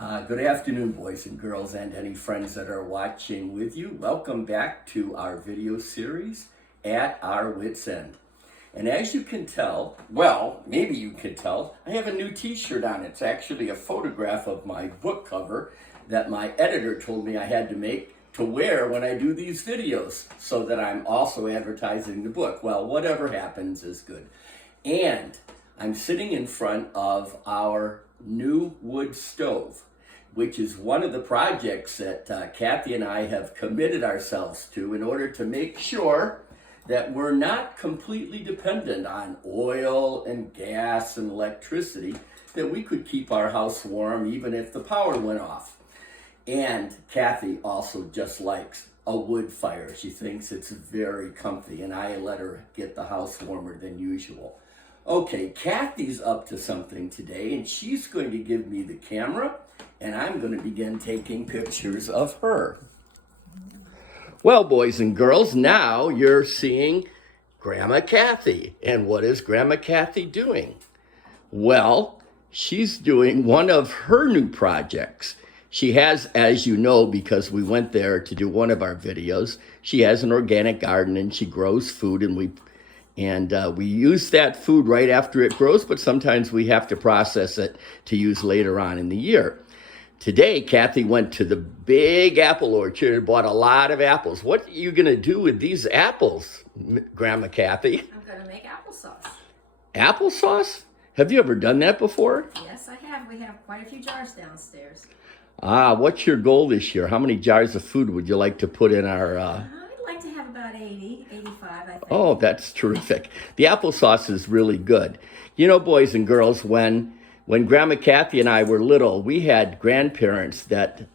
Good afternoon, boys and girls, and any friends that are watching with you. Welcome back to our video series, At Our Wits' End. And as you can tell, well, maybe you can tell, I have a new t-shirt on. It's actually a photograph of my book cover that my editor told me I had to make to wear when I do these videos, so that I'm also advertising the book. Well, whatever happens is good. And I'm sitting in front of our new wood stove, which is one of the projects that Kathy and I have committed ourselves to in order to make sure that we're not completely dependent on oil and gas and electricity, that we could keep our house warm even if the power went off. And Kathy also just likes a wood fire. She thinks it's very comfy, and I let her get the house warmer than usual. Okay, Kathy's up to something today, and she's going to give me the camera, and I'm going to begin taking pictures of her. Well, boys and girls, now you're seeing Grandma Kathy. And what is Grandma Kathy doing? Well, she's doing one of her new projects. She has, as you know, because we went there to do one of our videos, she has an organic garden and she grows food, and we use that food right after it grows, but sometimes we have to process it to use later on in the year. Today, Kathy went to the big apple orchard and bought a lot of apples. What are you going to do with these apples, Grandma Kathy? I'm going to make applesauce. Applesauce? Have you ever done that before? Yes, I have. We have quite a few jars downstairs. What's your goal this year? How many jars of food would you like to put in our... I'd like to have about 80, 85, I think. Oh, that's terrific. The applesauce is really good. You know, boys and girls, when Grandma Kathy and I were little, we had grandparents that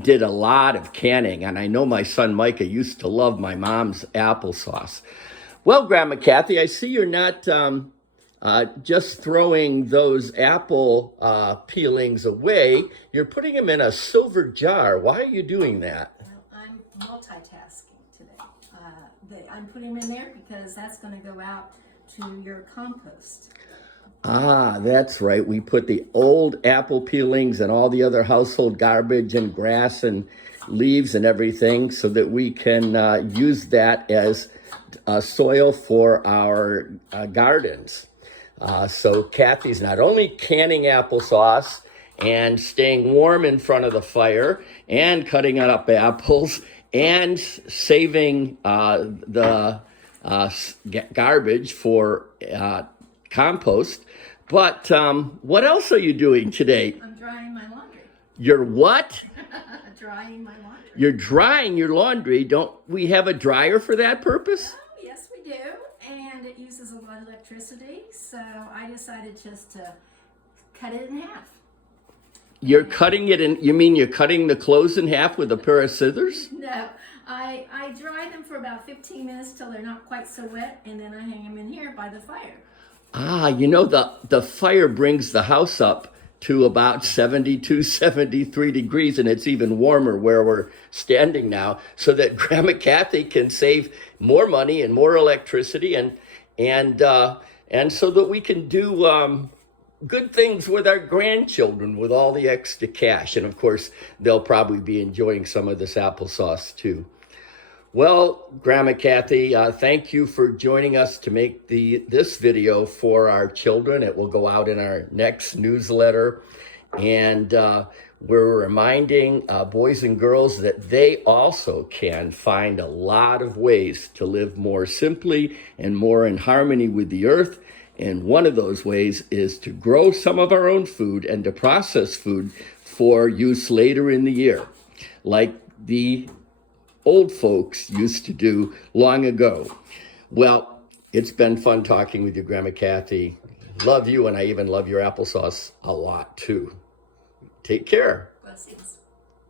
did a lot of canning, and I know my son Micah used to love my mom's applesauce. Well, Grandma Kathy, I see you're not just throwing those apple peelings away. You're putting them in a silver jar. Why are you doing that? Well, I'm multitasking today. I'm putting them in there because that's going to go out to your compost. That's right. We put the old apple peelings and all the other household garbage and grass and leaves and everything so that we can use that as soil for our gardens. So Kathy's not only canning applesauce and staying warm in front of the fire and cutting up apples and saving the garbage for compost. But what else are you doing today? I'm drying my laundry. You're what? Drying my laundry. You're drying your laundry. Don't we have a dryer for that purpose? Oh, yes, we do. And it uses a lot of electricity. So I decided just to cut it in half. You're cutting it in, you mean you're cutting the clothes in half with a pair of scissors? No, I dry them for about 15 minutes till they're not quite so wet, and then I hang them in here by the fire. You know, the fire brings the house up to about 72, 73 degrees, and it's even warmer where we're standing now, so that Grandma Kathy can save more money and more electricity, and so that we can do good things with our grandchildren with all the extra cash. And of course, they'll probably be enjoying some of this applesauce too. Well, Grandma Kathy, thank you for joining us to make this video for our children. It will go out in our next newsletter. And we're reminding boys and girls that they also can find a lot of ways to live more simply and more in harmony with the earth. And one of those ways is to grow some of our own food and to process food for use later in the year, like the old folks used to do long ago. Well, it's been fun talking with you, Grandma Kathy. Love you, and I even love your applesauce a lot, too. Take care. Blessings.